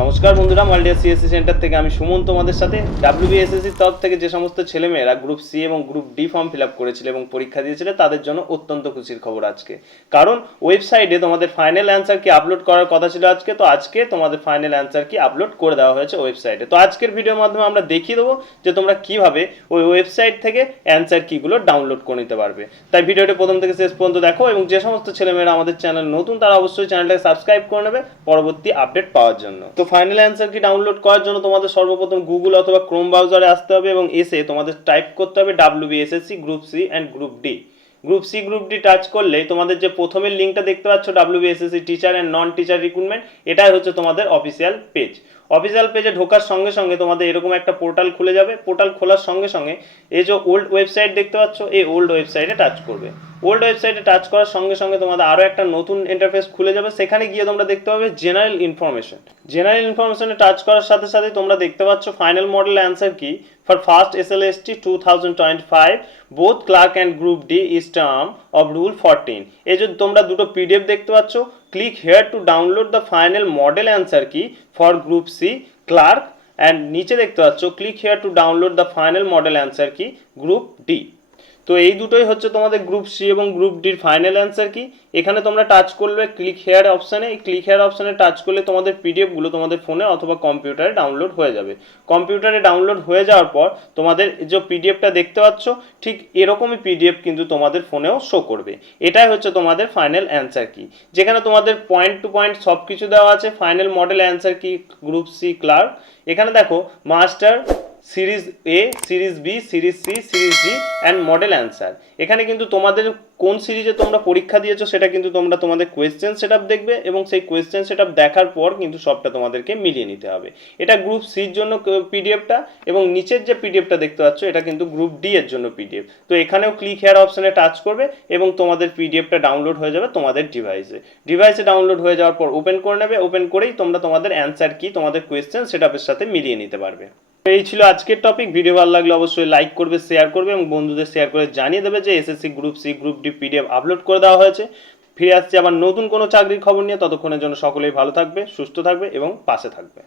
নমস্কার বন্ধুরা, মাল্টিয়া CSC centre থেকে আমি সুমন তোমাদের সাথে। ডাব্লিউবিএসএসসির তরফ থেকে যে সমস্ত ছেলেমেয়েরা গ্রুপ সি এবং group D form fill up করেছিল এবং পরীক্ষা দিয়েছিল তাদের জন্য অত্যন্ত খুশির খবর আজকে। কারণ ওয়েবসাইটে তোমাদের ফাইনাল অ্যান্সার কি আপলোড করার কথা ছিল আজকে, তো আজকে তোমাদের ফাইনাল অ্যান্সার কি আপলোড করে দেওয়া হয়েছে ওয়েবসাইটে। তো আজকের ভিডিওর মাধ্যমে আমরা দেখিয়ে দেবো যে তোমরা কিভাবে ওই ওয়েবসাইট থেকে অ্যান্সার কিগুলো ডাউনলোড করে নিতে পারবে। তাই ভিডিওটি প্রথম থেকে শেষ পর্যন্ত দেখো, এবং যে সমস্ত ছেলেমেয়েরা আমাদের চ্যানেল নতুন তারা অবশ্যই চ্যানেলটাকে সাবস্ক্রাইব করে নেবে পরবর্তী আপডেট পাওয়ার জন্য। তো ফাইনাল অ্যান্সার কি ডাউনলোড করার জন্য তোমাদের সর্বপ্রথম গুগল অথবা ক্রোম ব্রাউজারে আসতে হবে এবং এসে তোমাদের টাইপ করতে হবে WBSSC group C and group D. Group C group D touch করলেই তোমাদের যে প্রথমের লিঙ্কটা দেখতে পাচ্ছ WBSSC teacher and non teacher recruitment, এটাই হচ্ছে তোমাদের অফিসিয়াল পেজ। অফিসিয়াল পেজে ঢোকার সঙ্গে সঙ্গে তোমাদের এরকম একটা পোর্টাল খুলে যাবে। পোর্টাল খোলার সঙ্গে সঙ্গে এই যে ওল্ড ওয়েবসাইট দেখতে পাচ্ছ, এই ওল্ড ওয়েবসাইটে টাচ করবে। ওল্ড ওয়েবসাইটে টাচ করার সঙ্গে সঙ্গে তোমাদের আরও একটা নতুন ইন্টারফেস খুলে যাবে। সেখানে গিয়ে তোমরা দেখতে পাবে জেনারেল ইনফরমেশন। জেনারেল ইনফরমেশনে টাচ করার সাথে সাথে তোমরা দেখতে পাচ্ছ final model answer key for first SLST 2025 both clerk and group D is term of rule 14। এই যে তোমরা দুটো PDF দেখতে পাচ্ছ, click here to download the final model answer key for group C clerk, and নিচে দেখতে পাচ্ছ click here to download the final model answer কি গ্রুপ ডি। তো এই দুটোই হচ্ছে তোমাদের গ্রুপ সি এবং গ্রুপ ডির ফাইনাল অ্যান্সার কি। এখানে তোমরা টাচ করবে ক্লিক হেয়ার অপশানে। এই ক্লিক হেয়ার অপশানে টাচ করলে তোমাদের PDFগুলো তোমাদের ফোনে অথবা কম্পিউটারে ডাউনলোড হয়ে যাবে। কম্পিউটারে ডাউনলোড হয়ে যাওয়ার পর তোমাদের যে PDFটা দেখতে পাচ্ছ ঠিক এরকমই PDF কিন্তু তোমাদের ফোনেও শো করবে। এটাই হচ্ছে তোমাদের ফাইনাল অ্যান্সার কি, যেখানে তোমাদের পয়েন্ট টু পয়েন্ট সব কিছু দেওয়া আছে। ফাইনাল মডেল অ্যান্সার কি গ্রুপ সি ক্লার্ক, এখানে দেখো master, series A, series B, series C, series D and model answer. এখানে কিন্তু তোমাদের কোন সিরিজে তোমরা পরীক্ষা দিয়েছো সেটা কিন্তু তোমরা তোমাদের কোয়েশ্চেন সেটআপ দেখবে, এবং সেই কোয়েশ্চেন সেটআপ দেখার পর কিন্তু সবটা তোমাদেরকে মিলিয়ে নিতে হবে। এটা গ্রুপ সির জন্য PDFটা, এবং নিচের যে PDFটা দেখতে পাচ্ছ এটা কিন্তু গ্রুপ ডি এর জন্য PDF। তো এখানেও ক্লিক হেয়ার অপশানে টাচ করবে এবং তোমাদের PDFটা ডাউনলোড হয়ে যাবে তোমাদের ডিভাইসে ডাউনলোড হয়ে যাওয়ার পর ওপেন করে নেবে। ওপেন করেই তোমরা তোমাদের অ্যান্সার কি তোমাদের কোয়েশ্চেন সেটআপের সাথে মিলিয়ে নিতে পারবে। এই ছিল আজকের টপিক। ভিডিও ভালো লাগলে অবশ্যই লাইক করবে, শেয়ার করবে এবং বন্ধুদের শেয়ার করে জানিয়ে দেবে যে SSC group C group D PDF upload করে দেওয়া হয়েছে। ফিরে আসছে আবার নতুন কোনো চাকরির খবর নিয়ে। ততক্ষণের জন্য সকলেই ভালো থাকবে, সুস্থ থাকবে এবং পাশে থাকবে।